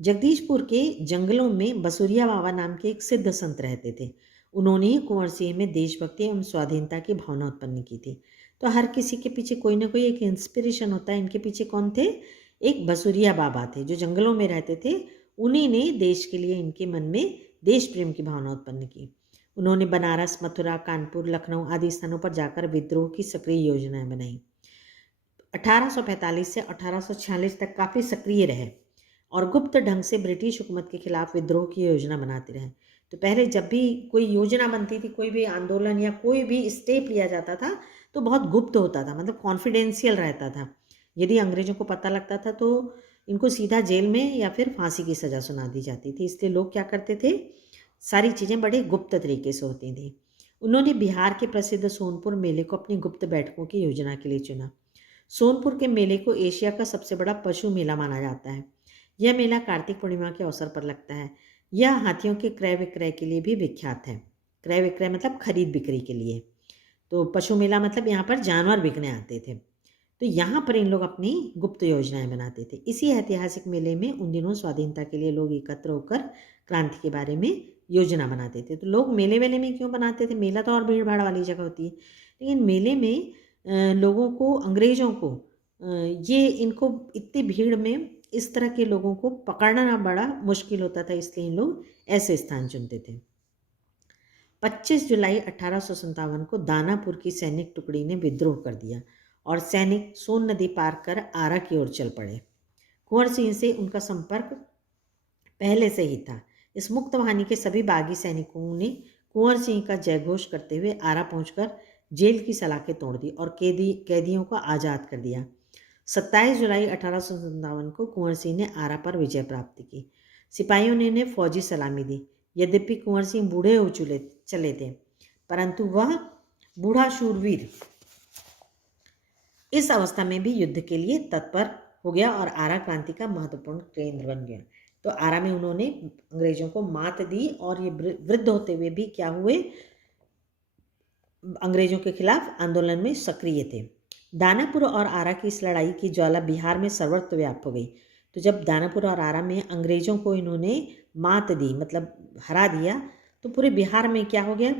जगदीशपुर के जंगलों में बसुरिया बाबा नाम के एक सिद्ध संत रहते थे। उन्होंने ही कुंवर सिंह में देशभक्ति एवं स्वाधीनता की भावना उत्पन्न की थी। तो हर किसी के पीछे कोई ना कोई एक इंस्पिरेशन होता है। इनके पीछे कौन थे? एक बसुरिया बाबा थे जो जंगलों में रहते थे। उन्हीं ने देश के लिए इनके मन में देश प्रेम की भावना उत्पन्न की। उन्होंने बनारस, मथुरा, कानपुर, लखनऊ आदि स्थानों पर जाकर विद्रोह की सक्रिय योजनाएं बनाई। 1845 से 1846 तक काफ़ी सक्रिय रहे और गुप्त ढंग से ब्रिटिश हुकूमत के खिलाफ विद्रोह की योजना बनाते रहे। तो पहले जब भी कोई योजना बनती थी, कोई भी आंदोलन या कोई भी स्टेप लिया जाता था, तो बहुत गुप्त होता था, मतलब कॉन्फिडेंशियल रहता था। यदि अंग्रेजों को पता लगता था तो इनको सीधा जेल में या फिर फांसी की सज़ा सुना दी जाती थी। इसलिए लोग क्या करते थे, सारी चीज़ें बड़े गुप्त तरीके से होती थी। उन्होंने बिहार के प्रसिद्ध सोनपुर मेले को अपनी गुप्त बैठकों की योजना के लिए चुना। सोनपुर के मेले को एशिया का सबसे बड़ा पशु मेला माना जाता है। यह मेला कार्तिक पूर्णिमा के अवसर पर लगता है। यह हाथियों के क्रय विक्रय के लिए भी विख्यात है। क्रय विक्रय मतलब खरीद बिक्री के लिए। तो पशु मेला मतलब यहाँ पर जानवर बिकने आते थे। तो यहाँ पर इन लोग अपनी गुप्त योजनाएं बनाते थे। इसी ऐतिहासिक मेले में उन दिनों स्वाधीनता के लिए लोग एकत्र होकर क्रांति के बारे में योजना बनाते थे। तो लोग मेले वेले में क्यों बनाते थे? मेला तो और भीड़ भाड़ वाली जगह होती है, लेकिन मेले में लोगों को, अंग्रेज़ों को, ये इनको इतनी भीड़ में इस तरह के लोगों को पकड़ना बड़ा मुश्किल होता था, इसलिए इन लोग ऐसे स्थान चुनते थे। 25 जुलाई 1857 को दानापुर की सैनिक टुकड़ी ने विद्रोह कर दिया और सैनिक सोन नदी पार कर आरा की ओर चल पड़े। कुंवर सिंह से उनका संपर्क पहले से ही था। इस मुक्त वाहिनी के सभी बागी सैनिकों ने कुंवर सिंह का जयघोष करते हुए आरा पहुंचकर जेल की सलाखें तोड़ दी और कैदियों को आज़ाद कर दिया। 27 जुलाई 1857 को कुंवर सिंह ने आरा पर विजय प्राप्त की। सिपाहियों ने इन्हें फौजी सलामी दी। यद्यपि कुंवर सिंह बूढ़े हो चले थे, परंतु वह बूढ़ा शूरवीर इस अवस्था में भी युद्ध के लिए तत्पर हो गया और आरा क्रांति का महत्वपूर्ण केंद्र बन गया। तो आरा में उन्होंने अंग्रेजों को मात दी और ये वृद्ध होते हुए भी क्या हुए, अंग्रेजों के खिलाफ आंदोलन में सक्रिय थे। दानापुर और आरा की इस लड़ाई की ज्वाला बिहार में सर्वत्र व्याप्त हो गई। तो जब दानापुर और आरा में अंग्रेजों को इन्होंने मात दी, मतलब हरा दिया, तो पूरे बिहार में क्या हो गया,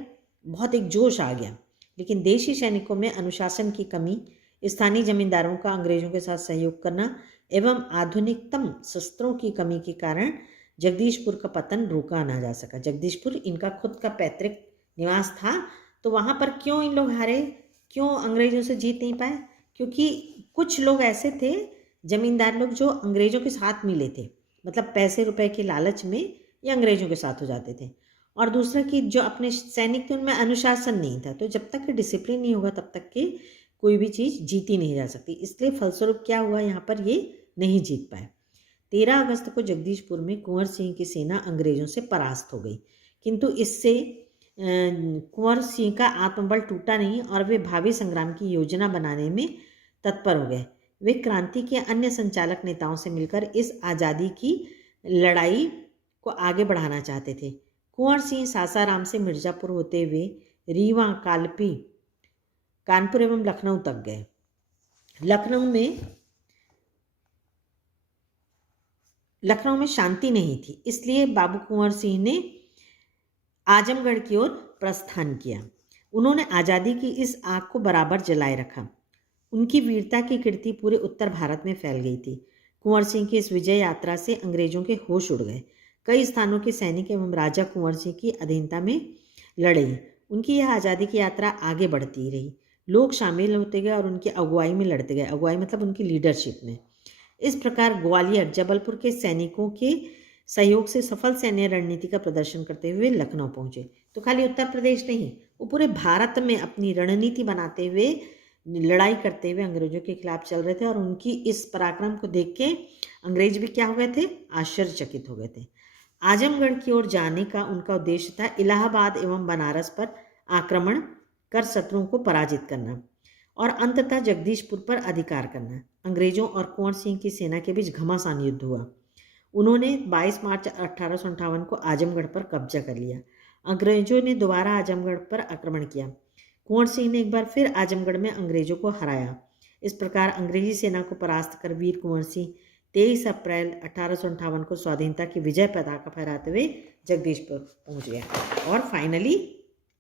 बहुत एक जोश आ गया। लेकिन देशी सैनिकों में अनुशासन की कमी, स्थानीय जमींदारों का अंग्रेजों के साथ सहयोग करना एवं आधुनिकतम शस्त्रों की कमी के कारण जगदीशपुर का पतन रोका ना जा सका। जगदीशपुर इनका खुद का पैतृक निवास था, तो वहाँ पर क्यों इन लोग हारे, क्यों अंग्रेजों से जीत नहीं पाए? क्योंकि कुछ लोग ऐसे थे, जमींदार लोग, जो अंग्रेजों के साथ मिले थे, मतलब पैसे रुपए के लालच में ये अंग्रेजों के साथ हो जाते थे। और दूसरा कि जो अपने सैनिक थे उनमें अनुशासन नहीं था। तो जब तक डिसिप्लिन नहीं होगा तब तक कि कोई भी चीज़ जीती नहीं जा सकती। इसलिए फलस्वरूप क्या हुआ, यहाँ पर ये नहीं जीत पाए। 13 अगस्त को जगदीशपुर में कुंवर सिंह की सेना अंग्रेजों से परास्त हो गई, किंतु इससे कुंवर सिंह का आत्मबल टूटा नहीं और वे भावी संग्राम की योजना बनाने में तत्पर हो गए। वे क्रांति के अन्य संचालक नेताओं से मिलकर इस आज़ादी की लड़ाई को आगे बढ़ाना चाहते थे। कुंवर सिंह सासाराम से मिर्ज़ापुर होते हुए रीवा, कालपी, कानपुर एवं लखनऊ तक गए। लखनऊ में शांति नहीं थी, इसलिए बाबू कुंवर सिंह ने आजमगढ़ की ओर प्रस्थान किया। उन्होंने आज़ादी की इस आग को बराबर जलाए रखा। उनकी वीरता की कीर्ति पूरे उत्तर भारत में फैल गई थी। कुंवर सिंह की इस विजय यात्रा से अंग्रेजों के होश उड़ गए। कई स्थानों के सैनिक एवं राजा कुंवर सिंह की अधीनता में लड़े। उनकी यह आज़ादी की यात्रा आगे बढ़ती रही। लोग शामिल होते गए और उनकी अगुवाई में लड़ते गए। अगुवाई मतलब उनकी लीडरशिप में। इस प्रकार ग्वालियर, जबलपुर के सैनिकों के सहयोग से सफल सैन्य रणनीति का प्रदर्शन करते हुए लखनऊ पहुंचे। तो खाली उत्तर प्रदेश नहीं, वो पूरे भारत में अपनी रणनीति बनाते हुए, लड़ाई करते हुए अंग्रेजों के खिलाफ चल रहे थे। और उनकी इस पराक्रम को देख के अंग्रेज भी क्या हो गए थे, आश्चर्यचकित हो गए थे। आजमगढ़ की ओर जाने का उनका उद्देश्य था इलाहाबाद एवं बनारस पर आक्रमण कर शत्रुओं को पराजित करना और अंततः जगदीशपुर पर अधिकार करना। अंग्रेजों और कुंवर सिंह की सेना के बीच घमासान युद्ध हुआ। उन्होंने 22 मार्च 1858 को आजमगढ़ पर कब्जा कर लिया। अंग्रेजों ने दोबारा आजमगढ़ पर आक्रमण किया। कुंवर सिंह ने एक बार फिर आजमगढ़ में अंग्रेजों को हराया। इस प्रकार अंग्रेजी सेना को परास्त कर वीर कुंवर सिंह 23 अप्रैल 1858 को स्वाधीनता की विजय पताका फहराते हुए जगदीशपुर पहुंच गया। और फाइनली